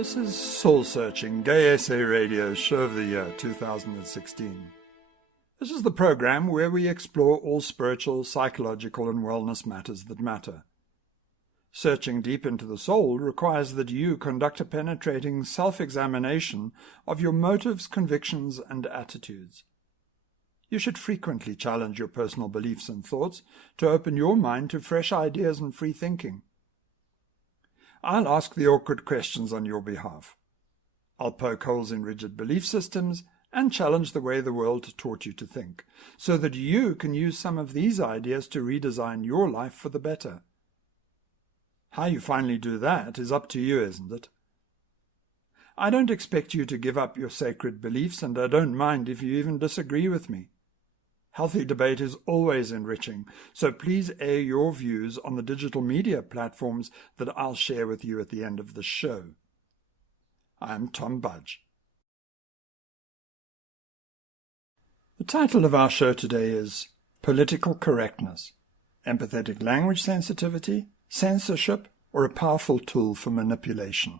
This is Soul Searching, Gay Essay Radio, Show of the Year 2016. This is the program where we explore all spiritual, psychological and wellness matters that matter. Searching deep into the soul requires that you conduct a penetrating self-examination of your motives, convictions and attitudes. You should frequently challenge your personal beliefs and thoughts to open your mind to fresh ideas and free thinking. I'll ask the awkward questions on your behalf. I'll poke holes in rigid belief systems and challenge the way the world taught you to think, so that you can use some of these ideas to redesign your life for the better. How you finally do that is up to you, isn't it? I don't expect you to give up your sacred beliefs, and I don't mind if you even disagree with me. Healthy debate is always enriching, so please air your views on the digital media platforms that I'll share with you at the end of the show. I'm Tom Budge. The title of our show today is Political Correctness, Empathetic Language Sensitivity, Censorship, or a Powerful Tool for Manipulation.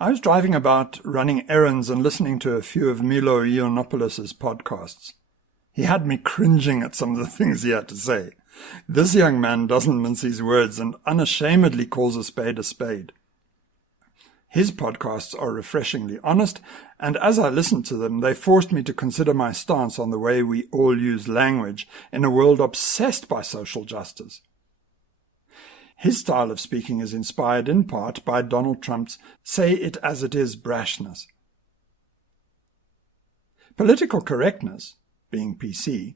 I was driving about running errands and listening to a few of Milo Yiannopoulos' podcasts. He had me cringing at some of the things he had to say. This young man doesn't mince his words and unashamedly calls a spade a spade. His podcasts are refreshingly honest, and as I listened to them, they forced me to consider my stance on the way we all use language in a world obsessed by social justice. His style of speaking is inspired in part by Donald Trump's say-it-as-it-is brashness. Political correctness, being PC,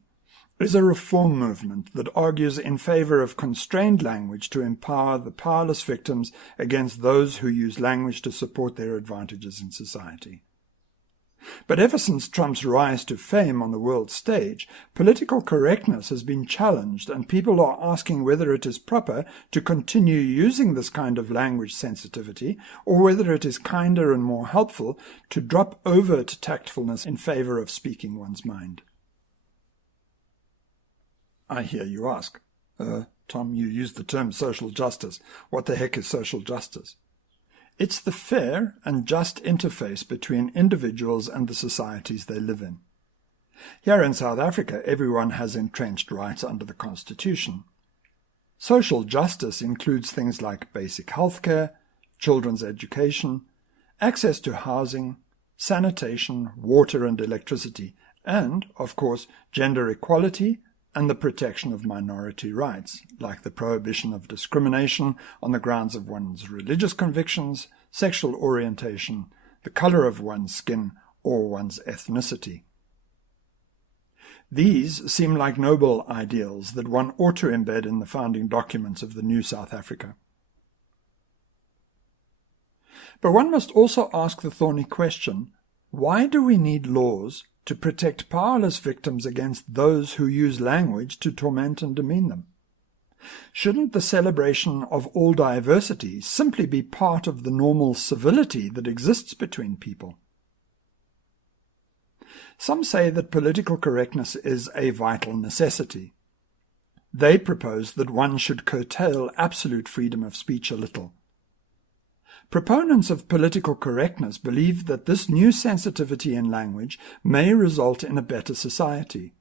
is a reform movement that argues in favor of constrained language to empower the powerless victims against those who use language to support their advantages in society. But ever since Trump's rise to fame on the world stage, political correctness has been challenged, and people are asking whether it is proper to continue using this kind of language sensitivity, or whether it is kinder and more helpful to drop over to tactfulness in favor of speaking one's mind. I hear you ask, Tom, you used the term social justice. What the heck is social justice? It's the fair and just interface between individuals and the societies they live in. Here in South Africa, everyone has entrenched rights under the Constitution. Social justice includes things like basic healthcare, children's education, access to housing, sanitation, water and electricity, and, of course, gender equality and the protection of minority rights, like the prohibition of discrimination on the grounds of one's religious convictions, sexual orientation, the color of one's skin, or one's ethnicity. These seem like noble ideals that one ought to embed in the founding documents of the new South Africa. But one must also ask the thorny question, why do we need laws to protect powerless victims against those who use language to torment and demean them? Shouldn't the celebration of all diversity simply be part of the normal civility that exists between people? Some say that political correctness is a vital necessity. They propose that one should curtail absolute freedom of speech a little. Proponents of political correctness believe that this new sensitivity in language may result in a better society.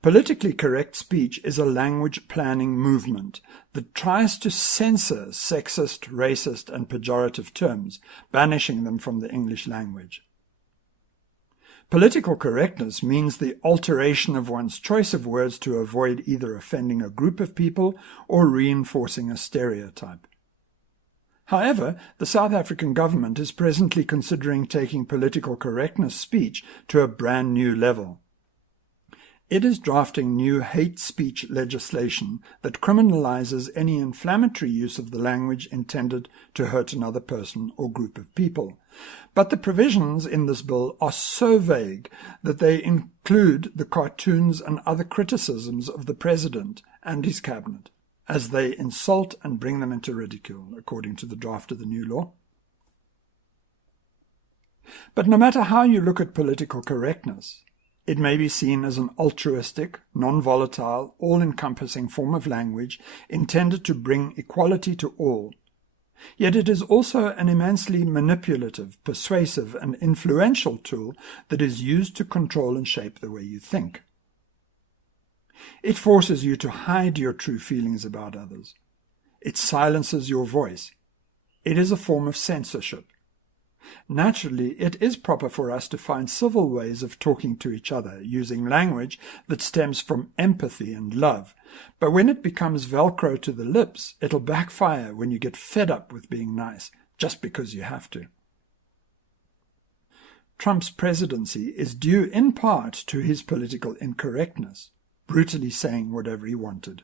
Politically correct speech is a language planning movement that tries to censor sexist, racist, and pejorative terms, banishing them from the English language. Political correctness means the alteration of one's choice of words to avoid either offending a group of people or reinforcing a stereotype. However, the South African government is presently considering taking political correctness speech to a brand new level. It is drafting new hate speech legislation that criminalizes any inflammatory use of the language intended to hurt another person or group of people. But the provisions in this bill are so vague that they include the cartoons and other criticisms of the president and his cabinet, as they insult and bring them into ridicule, according to the draft of the new law. But no matter how you look at political correctness, it may be seen as an altruistic, non-volatile, all-encompassing form of language intended to bring equality to all, Yet it is also an immensely manipulative, persuasive, and influential tool that is used to control and shape the way you think. It forces you to hide your true feelings about others. It silences your voice. It is a form of censorship. Naturally, it is proper for us to find civil ways of talking to each other, using language that stems from empathy and love. But when it becomes Velcro to the lips, it'll backfire when you get fed up with being nice, just because you have to. Trump's presidency is due in part to his political incorrectness, brutally saying whatever he wanted.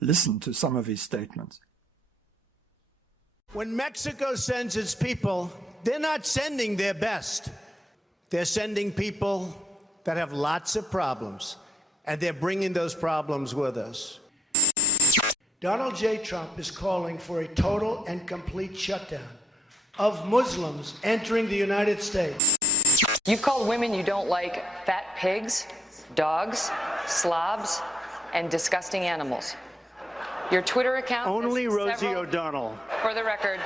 Listen to some of his statements. When Mexico sends its people, they're not sending their best. They're sending people that have lots of problems, and they're bringing those problems with us. Donald J. Trump is calling for a total and complete shutdown of Muslims entering the United States. You've called women you don't like fat pigs, dogs, slobs, and disgusting animals. Your Twitter account... Only Rosie O'Donnell. For the record,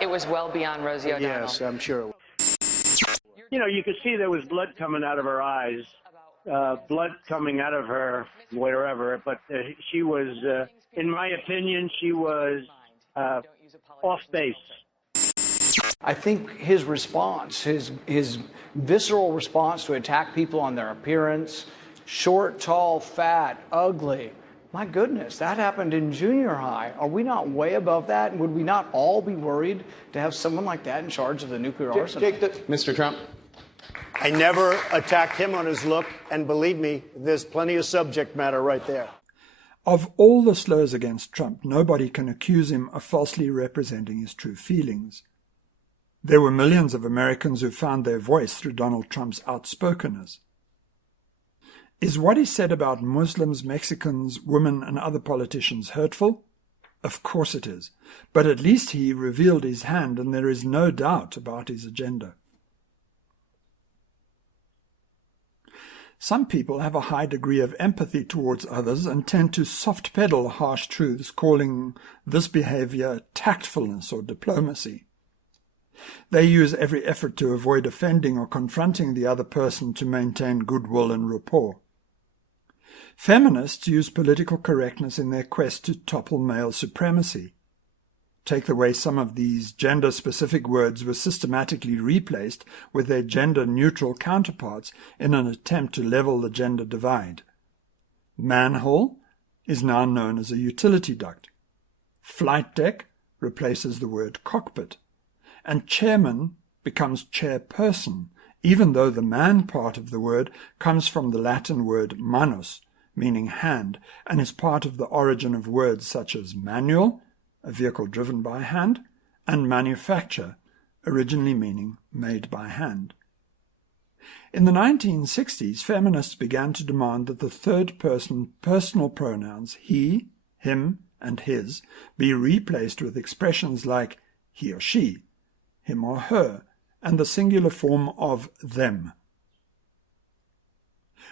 it was well beyond Rosie O'Donnell. Yes, I'm sure. You know, you could see there was blood coming out of her eyes, blood coming out of her wherever, but she was, in my opinion, she was off base. I think his response, his visceral response to attack people on their appearance, short, tall, fat, ugly, my goodness, that happened in junior high. Are we not way above that? And would we not all be worried to have someone like that in charge of the nuclear arsenal? Mr. Trump. I never attacked him on his look, and believe me, there's plenty of subject matter right there. Of all the slurs against Trump, nobody can accuse him of falsely representing his true feelings. There were millions of Americans who found their voice through Donald Trump's outspokenness. Is what he said about Muslims, Mexicans, women, and other politicians hurtful? Of course it is. But at least he revealed his hand, and there is no doubt about his agenda. Some people have a high degree of empathy towards others and tend to soft-pedal harsh truths, calling this behavior tactfulness or diplomacy. They use every effort to avoid offending or confronting the other person to maintain goodwill and rapport. Feminists use political correctness in their quest to topple male supremacy. Take the way some of these gender-specific words were systematically replaced with their gender-neutral counterparts in an attempt to level the gender divide. Manhole is now known as a utility duct. Flight deck replaces the word cockpit. And chairman becomes chairperson, even though the man part of the word comes from the Latin word manus, meaning hand, and is part of the origin of words such as manual, a vehicle driven by hand, and manufacture, originally meaning made by hand. In the 1960s, feminists began to demand that the third-person personal pronouns he, him, and his be replaced with expressions like he or she, him or her, and the singular form of them.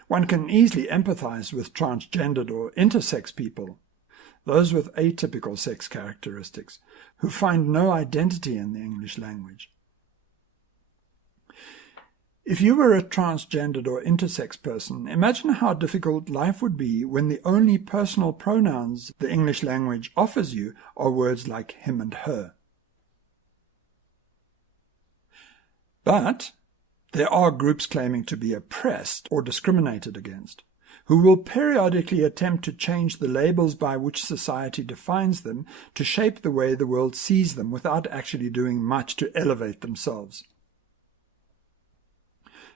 One can easily empathize with transgendered or intersex people, those with atypical sex characteristics, who find no identity in the English language. If you were a transgendered or intersex person, imagine how difficult life would be when the only personal pronouns the English language offers you are words like him and her. But there are groups claiming to be oppressed or discriminated against, who will periodically attempt to change the labels by which society defines them to shape the way the world sees them without actually doing much to elevate themselves.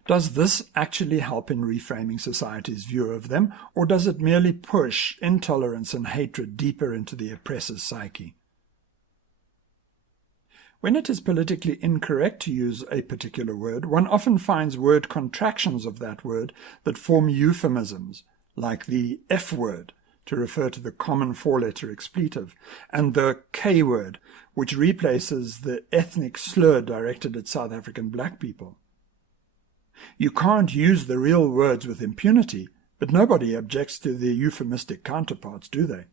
Does this actually help in reframing society's view of them, or does it merely push intolerance and hatred deeper into the oppressor's psyche? When it is politically incorrect to use a particular word, one often finds word contractions of that word that form euphemisms, like the F word, to refer to the common four-letter expletive, and the K word, which replaces the ethnic slur directed at South African black people. You can't use the real words with impunity, but nobody objects to the euphemistic counterparts, do they?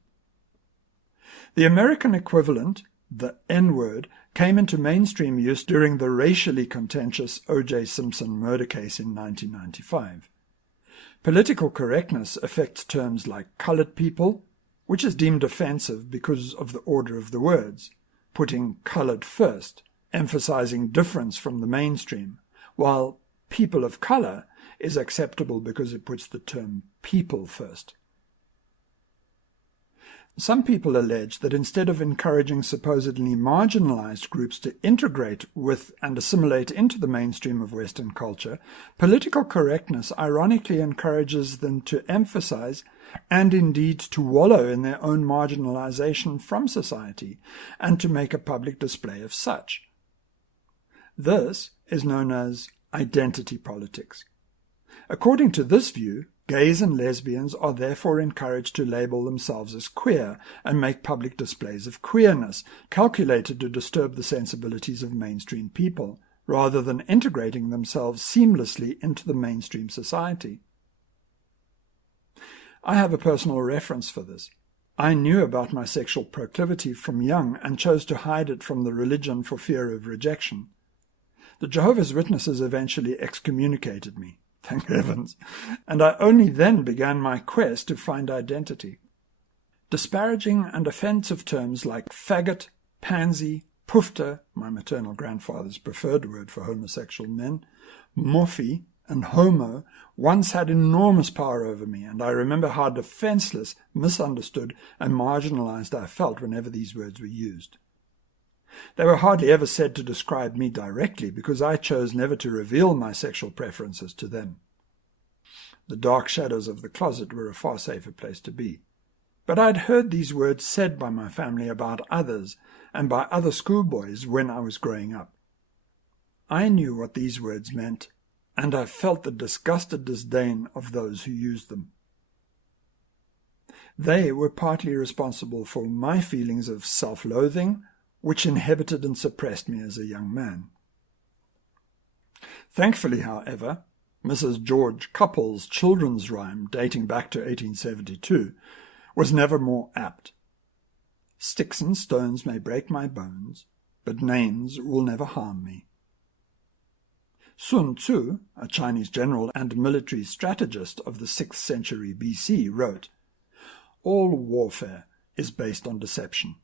The American equivalent, the N-word, came into mainstream use during the racially contentious O.J. Simpson murder case in 1995. Political correctness affects terms like colored people, which is deemed offensive because of the order of the words, putting colored first, emphasizing difference from the mainstream, while people of color is acceptable because it puts the term people first. Some people allege that instead of encouraging supposedly marginalized groups to integrate with and assimilate into the mainstream of Western culture, political correctness ironically encourages them to emphasize and indeed to wallow in their own marginalization from society and to make a public display of such. This is known as identity politics. According to this view, gays and lesbians are therefore encouraged to label themselves as queer and make public displays of queerness, calculated to disturb the sensibilities of mainstream people, rather than integrating themselves seamlessly into the mainstream society. I have a personal reference for this. I knew about my sexual proclivity from young and chose to hide it from the religion for fear of rejection. The Jehovah's Witnesses eventually excommunicated me. Thank heavens. And I only then began my quest to find identity. Disparaging and offensive terms like faggot, pansy, poofter, my maternal grandfather's preferred word for homosexual men, moffie, and homo once had enormous power over me, and I remember how defenseless, misunderstood, and marginalized I felt whenever these words were used. They were hardly ever said to describe me directly because I chose never to reveal my sexual preferences to them. The dark shadows of the closet were a far safer place to be. But I'd heard these words said by my family about others and by other schoolboys when I was growing up. I knew what these words meant, and I felt the disgusted disdain of those who used them. They were partly responsible for my feelings of self-loathing, which inhibited and suppressed me as a young man. Thankfully, however, Mrs. George Couples' children's rhyme, dating back to 1872, was never more apt. Sticks and stones may break my bones, but names will never harm me. Sun Tzu, a Chinese general and military strategist of the 6th century BC, wrote, "All warfare is based on deception.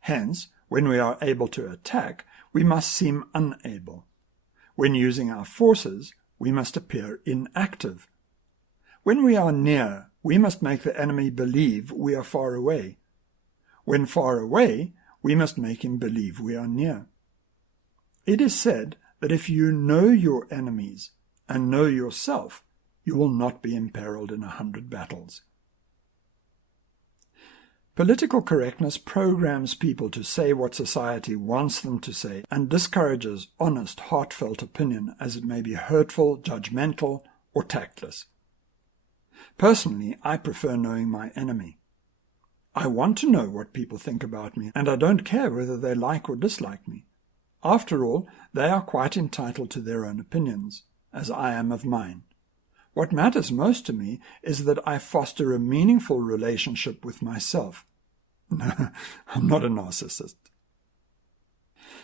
Hence, when we are able to attack, we must seem unable. When using our forces, we must appear inactive. When we are near, we must make the enemy believe we are far away. When far away, we must make him believe we are near. It is said that if you know your enemies and know yourself, you will not be imperiled in 100 battles." Political correctness programs people to say what society wants them to say and discourages honest, heartfelt opinion as it may be hurtful, judgmental, or tactless. Personally, I prefer knowing my enemy. I want to know what people think about me, and I don't care whether they like or dislike me. After all, they are quite entitled to their own opinions, as I am of mine. What matters most to me is that I foster a meaningful relationship with myself. No, I'm not a narcissist.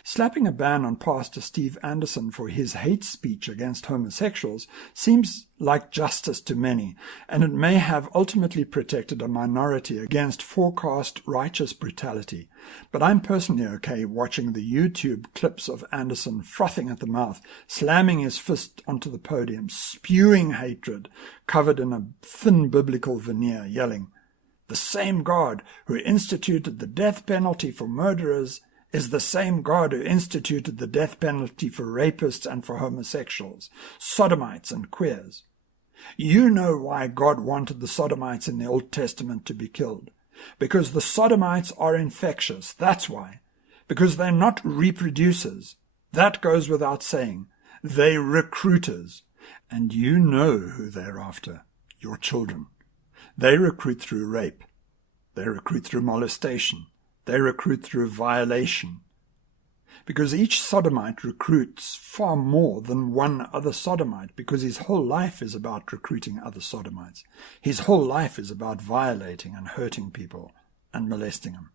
Slapping a ban on Pastor Steve Anderson for his hate speech against homosexuals seems like justice to many, and it may have ultimately protected a minority against forecast righteous brutality. But I'm personally okay watching the YouTube clips of Anderson frothing at the mouth, slamming his fist onto the podium, spewing hatred, covered in a thin biblical veneer, yelling, "The same God who instituted the death penalty for murderers is the same God who instituted the death penalty for rapists and for homosexuals, sodomites and queers. You know why God wanted the sodomites in the Old Testament to be killed. Because the sodomites are infectious, that's why. Because they're not reproducers. That goes without saying. They're recruiters. And you know who they're after, your children. They recruit through rape. They recruit through molestation. They recruit through violation. Because each sodomite recruits far more than one other sodomite, because his whole life is about recruiting other sodomites. His whole life is about violating and hurting people and molesting them.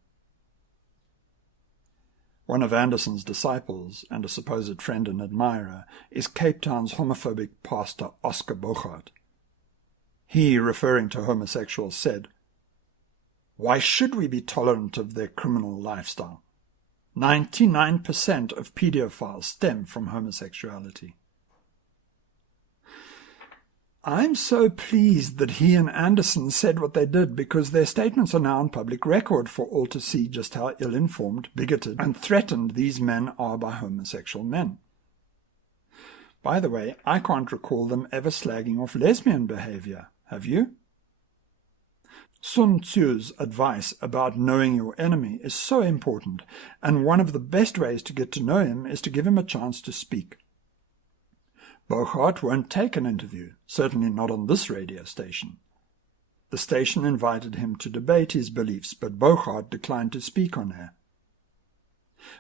One of Anderson's disciples and a supposed friend and admirer is Cape Town's homophobic pastor Oscar Bogaert. He, referring to homosexuals, said, "Why should we be tolerant of their criminal lifestyle? 99% of pedophiles stem from homosexuality." I'm so pleased that he and Anderson said what they did, because their statements are now on public record for all to see just how ill-informed, bigoted, and threatened these men are by homosexual men. By the way, I can't recall them ever slagging off lesbian behavior. Have you? Sun Tzu's advice about knowing your enemy is so important, and one of the best ways to get to know him is to give him a chance to speak. Bogaert won't take an interview, certainly not on this radio station. The station invited him to debate his beliefs, but Bogaert declined to speak on air.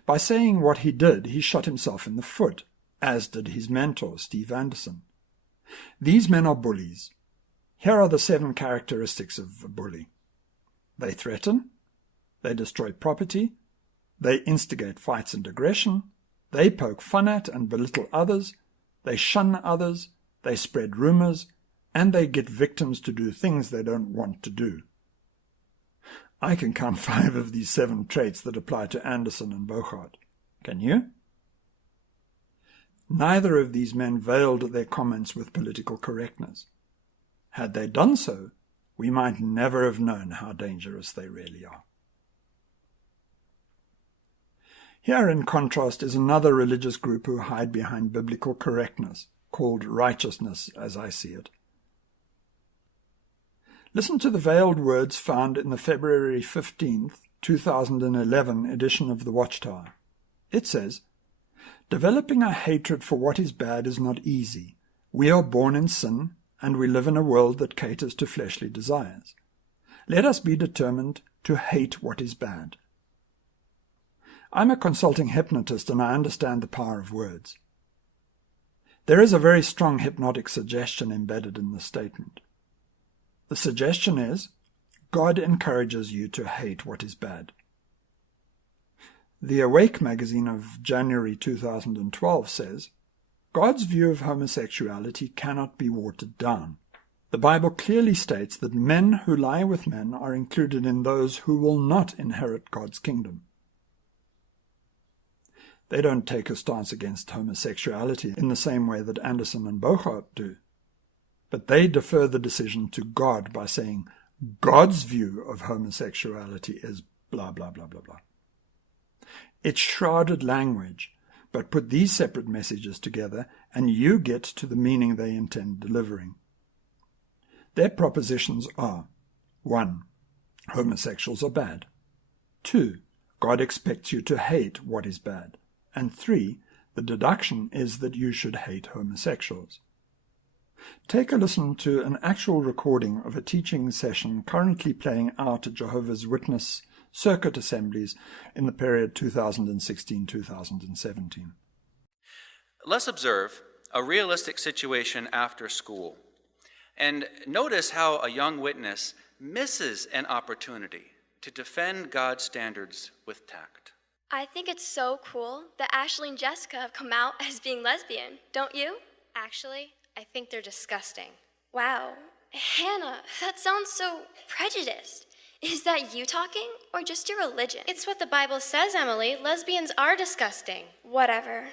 By saying what he did, he shot himself in the foot, as did his mentor, Steve Anderson. These men are bullies. Here are the 7 characteristics of a bully. They threaten, they destroy property, they instigate fights and aggression, they poke fun at and belittle others, they shun others, they spread rumors, and they get victims to do things they don't want to do. I can count 5 of these 7 traits that apply to Anderson and Bogaert. Can you? Neither of these men veiled their comments with political correctness. Had they done so, we might never have known how dangerous they really are. Here, in contrast, is another religious group who hide behind biblical correctness, called righteousness, as I see it. Listen to the veiled words found in the February 15th, 2011 edition of The Watchtower. It says, "Developing a hatred for what is bad is not easy. We are born in sin, and we live in a world that caters to fleshly desires. Let us be determined to hate what is bad." I'm a consulting hypnotist, and I understand the power of words. There is a very strong hypnotic suggestion embedded in this statement. The suggestion is, God encourages you to hate what is bad. The Awake magazine of January 2012 says, God's view of homosexuality cannot be watered down. The Bible clearly states that men who lie with men are included in those who will not inherit God's kingdom. They don't take a stance against homosexuality in the same way that Anderson and Bogaert do, but they defer the decision to God by saying, God's view of homosexuality is blah, blah, blah, blah, blah. It's shrouded language, but put these separate messages together and you get to the meaning they intend delivering. Their propositions are: 1. Homosexuals are bad. 2. God expects you to hate what is bad. And 3. The deduction is that you should hate homosexuals. Take a listen to an actual recording of a teaching session currently playing out at Jehovah's Witness circuit assemblies in the period 2016-2017. Let's observe a realistic situation after school, and notice how a young witness misses an opportunity to defend God's standards with tact. I think it's so cool that Ashley and Jessica have come out as being lesbian, don't you? Actually, I think they're disgusting. Wow. Hannah, that sounds so prejudiced. Is that you talking, or just your religion? It's what the Bible says, Emily. Lesbians are disgusting. Whatever.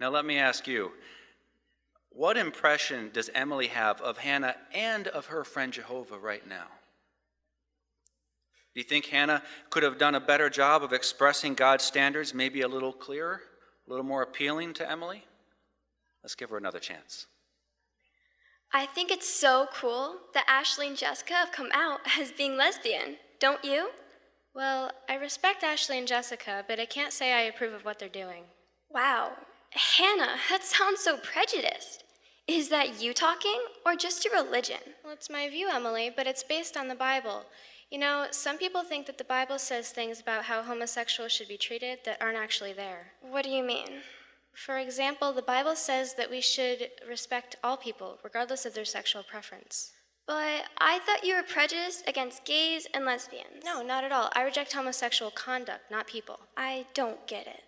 Now let me ask you, what impression does Emily have of Hannah and of her friend Jehovah right now? Do you think Hannah could have done a better job of expressing God's standards, maybe a little clearer, a little more appealing to Emily? Let's give her another chance. I think it's so cool that Ashley and Jessica have come out as being lesbian, don't you? Well, I respect Ashley and Jessica, but I can't say I approve of what they're doing. Wow. Hannah, that sounds so prejudiced. Is that you talking, or just your religion? Well, it's my view, Emily, but it's based on the Bible. You know, some people think that the Bible says things about how homosexuals should be treated that aren't actually there. What do you mean? For example, the Bible says that we should respect all people, regardless of their sexual preference. But I thought you were prejudiced against gays and lesbians. No, not at all. I reject homosexual conduct, not people. I don't get it.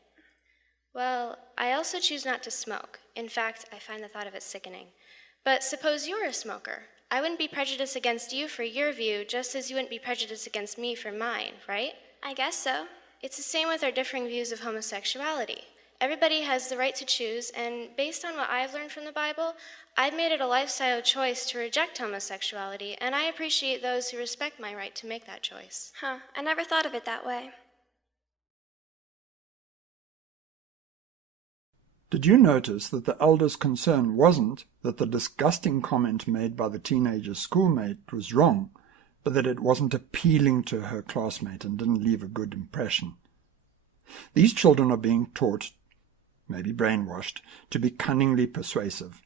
Well, I also choose not to smoke. In fact, I find the thought of it sickening. But suppose you were a smoker. I wouldn't be prejudiced against you for your view, just as you wouldn't be prejudiced against me for mine, right? I guess so. It's the same with our differing views of homosexuality. Everybody has the right to choose, and based on what I've learned from the Bible, I've made it a lifestyle choice to reject homosexuality, and I appreciate those who respect my right to make that choice. Huh, I never thought of it that way. Did you notice that the elder's concern wasn't that the disgusting comment made by the teenager's schoolmate was wrong, but that it wasn't appealing to her classmate and didn't leave a good impression? These children are being taught, maybe brainwashed, to be cunningly persuasive.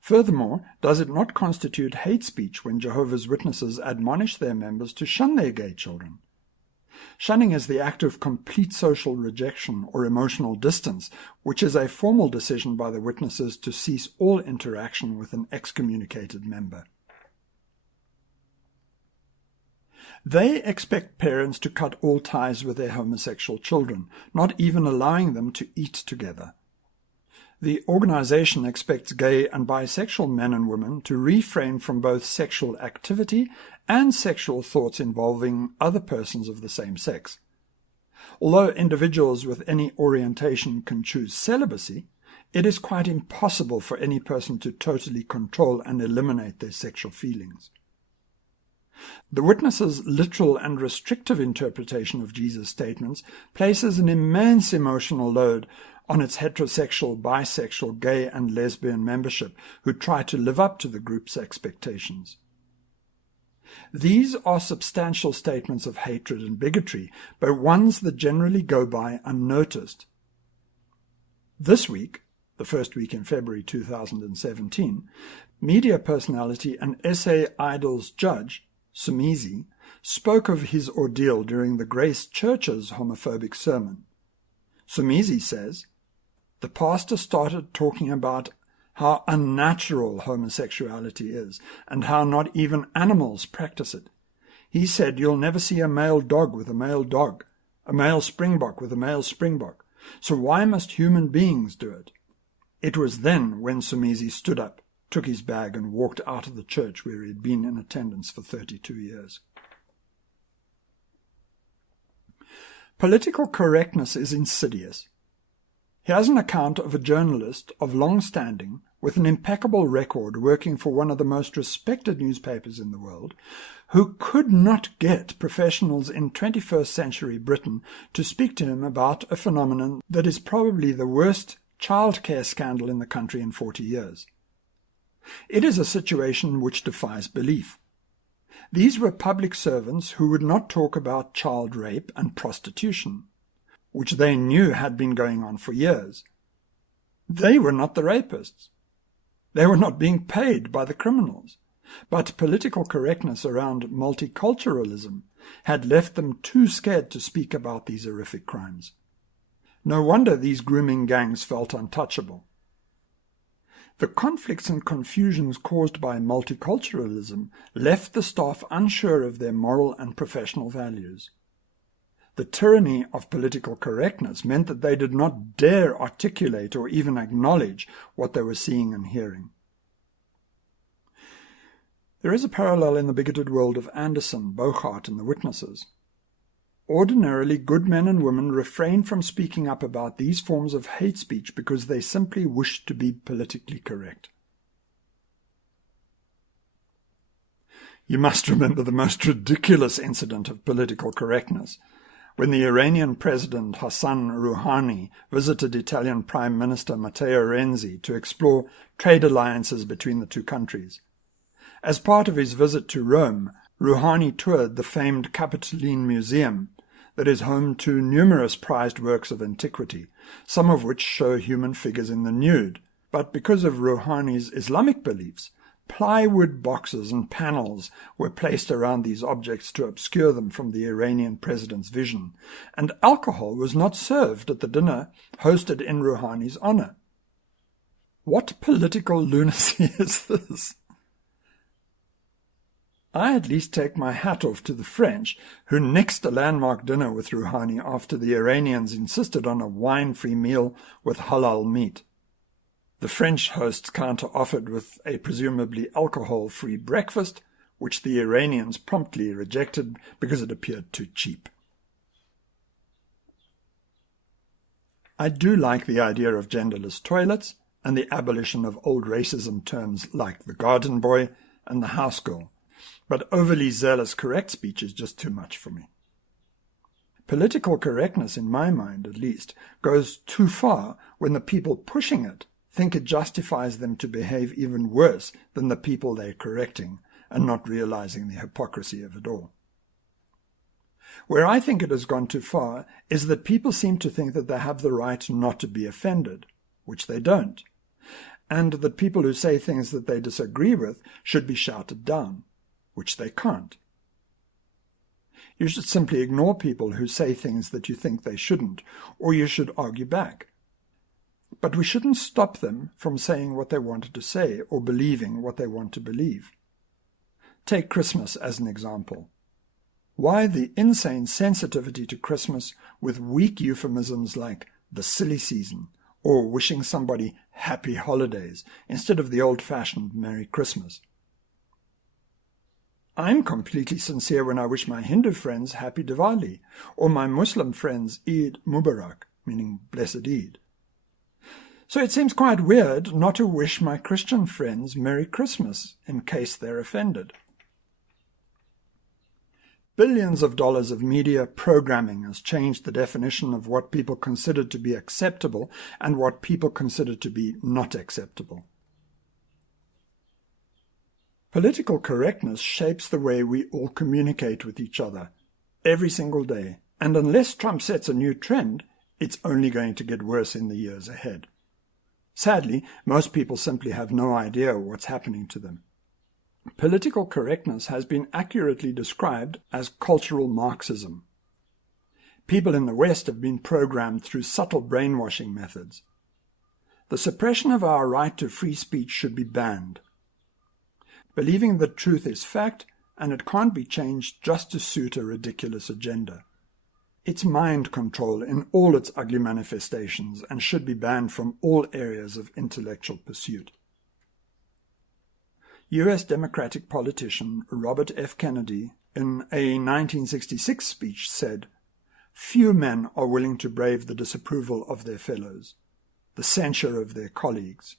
Furthermore, does it not constitute hate speech when Jehovah's Witnesses admonish their members to shun their gay children? Shunning is the act of complete social rejection or emotional distance, which is a formal decision by the witnesses to cease all interaction with an excommunicated member. They expect parents to cut all ties with their homosexual children, not even allowing them to eat together. The organization expects gay and bisexual men and women to refrain from both sexual activity and sexual thoughts involving other persons of the same sex. Although individuals with any orientation can choose celibacy, it is quite impossible for any person to totally control and eliminate their sexual feelings. The witnesses' literal and restrictive interpretation of Jesus' statements places an immense emotional load on its heterosexual, bisexual, gay and lesbian membership who try to live up to the group's expectations. These are substantial statements of hatred and bigotry, but ones that generally go by unnoticed. This week, the first week in February 2017, media personality and SA Idol's judge, Sumizi, spoke of his ordeal during the Grace Church's homophobic sermon. Sumizi says, "The pastor started talking about how unnatural homosexuality is and how not even animals practice it. He said you'll never see a male dog with a male dog, a male springbok with a male springbok. So why must human beings do it?" It was then when Sumizi stood up, took his bag and walked out of the church where he had been in attendance for 32 years. Political correctness is insidious. Here's an account of a journalist of long standing with an impeccable record working for one of the most respected newspapers in the world, who could not get professionals in 21st century Britain to speak to him about a phenomenon that is probably the worst childcare scandal in the country in 40 years. It is a situation which defies belief. These were public servants who would not talk about child rape and prostitution, which they knew had been going on for years. They were not the rapists. They were not being paid by the criminals. But political correctness around multiculturalism had left them too scared to speak about these horrific crimes. No wonder these grooming gangs felt untouchable. The conflicts and confusions caused by multiculturalism left the staff unsure of their moral and professional values. The tyranny of political correctness meant that they did not dare articulate or even acknowledge what they were seeing and hearing. There is a parallel in the bigoted world of Anderson, Bogart, and the Witnesses. Ordinarily, good men and women refrain from speaking up about these forms of hate speech because they simply wish to be politically correct. You must remember the most ridiculous incident of political correctness, when the Iranian President Hassan Rouhani visited Italian Prime Minister Matteo Renzi to explore trade alliances between the two countries. As part of his visit to Rome, Rouhani toured the famed Capitoline Museum that is home to numerous prized works of antiquity, some of which show human figures in the nude. But because of Rouhani's Islamic beliefs, plywood boxes and panels were placed around these objects to obscure them from the Iranian president's vision, and alcohol was not served at the dinner hosted in Rouhani's honor. What political lunacy is this? I at least take my hat off to the French, who nixed a landmark dinner with Rouhani after the Iranians insisted on a wine-free meal with halal meat. The French hosts counter-offered with a presumably alcohol-free breakfast, which the Iranians promptly rejected because it appeared too cheap. I do like the idea of genderless toilets and the abolition of old racism terms like the garden boy and the house girl, but overly zealous correct speech is just too much for me. Political correctness, in my mind at least, goes too far when the people pushing it think it justifies them to behave even worse than the people they're correcting, and not realizing the hypocrisy of it all. Where I think it has gone too far is that people seem to think that they have the right not to be offended, which they don't, and that people who say things that they disagree with should be shouted down, which they can't. You should simply ignore people who say things that you think they shouldn't, or you should argue back. But we shouldn't stop them from saying what they wanted to say or believing what they want to believe. Take Christmas as an example. Why the insane sensitivity to Christmas with weak euphemisms like the silly season or wishing somebody happy holidays instead of the old-fashioned Merry Christmas? I'm completely sincere when I wish my Hindu friends Happy Diwali or my Muslim friends Eid Mubarak, meaning Blessed Eid. So it seems quite weird not to wish my Christian friends Merry Christmas in case they're offended. Billions of dollars of media programming has changed the definition of what people consider to be acceptable and what people consider to be not acceptable. Political correctness shapes the way we all communicate with each other every single day, and unless Trump sets a new trend, it's only going to get worse in the years ahead. Sadly, most people simply have no idea what's happening to them. Political correctness has been accurately described as cultural Marxism. People in the West have been programmed through subtle brainwashing methods. The suppression of our right to free speech should be banned. Believing that truth is fact and it can't be changed just to suit a ridiculous agenda. It's mind control in all its ugly manifestations and should be banned from all areas of intellectual pursuit. U.S. Democratic politician Robert F. Kennedy, in a 1966 speech, said, "Few men are willing to brave the disapproval of their fellows, the censure of their colleagues,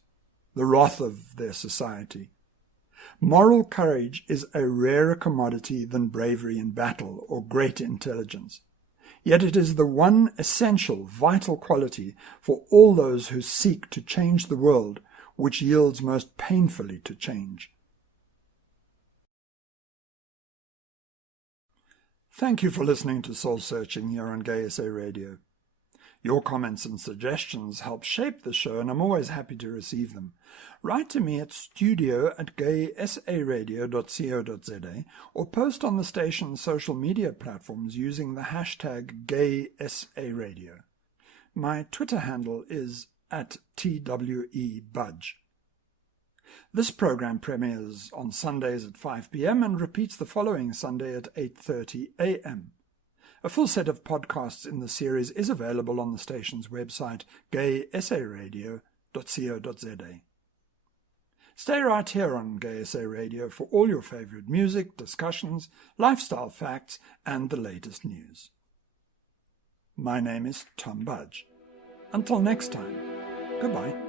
the wrath of their society. Moral courage is a rarer commodity than bravery in battle or great intelligence. Yet it is the one essential, vital quality for all those who seek to change the world, which yields most painfully to change." Thank you for listening to Soul Searching here on Gay SA Radio. Your comments and suggestions help shape the show, and I'm always happy to receive them. Write to me at studio@gaysaradio.co.za or post on the station's social media platforms using the hashtag GaySARadio. My Twitter handle is @TWEBudge. This program premieres on Sundays at 5 p.m. and repeats the following Sunday at 8:30 a.m. A full set of podcasts in the series is available on the station's website, gaysaradio.co.za. Stay right here on Gay SA Radio for all your favorite music, discussions, lifestyle facts, and the latest news. My name is Tom Budge. Until next time, goodbye.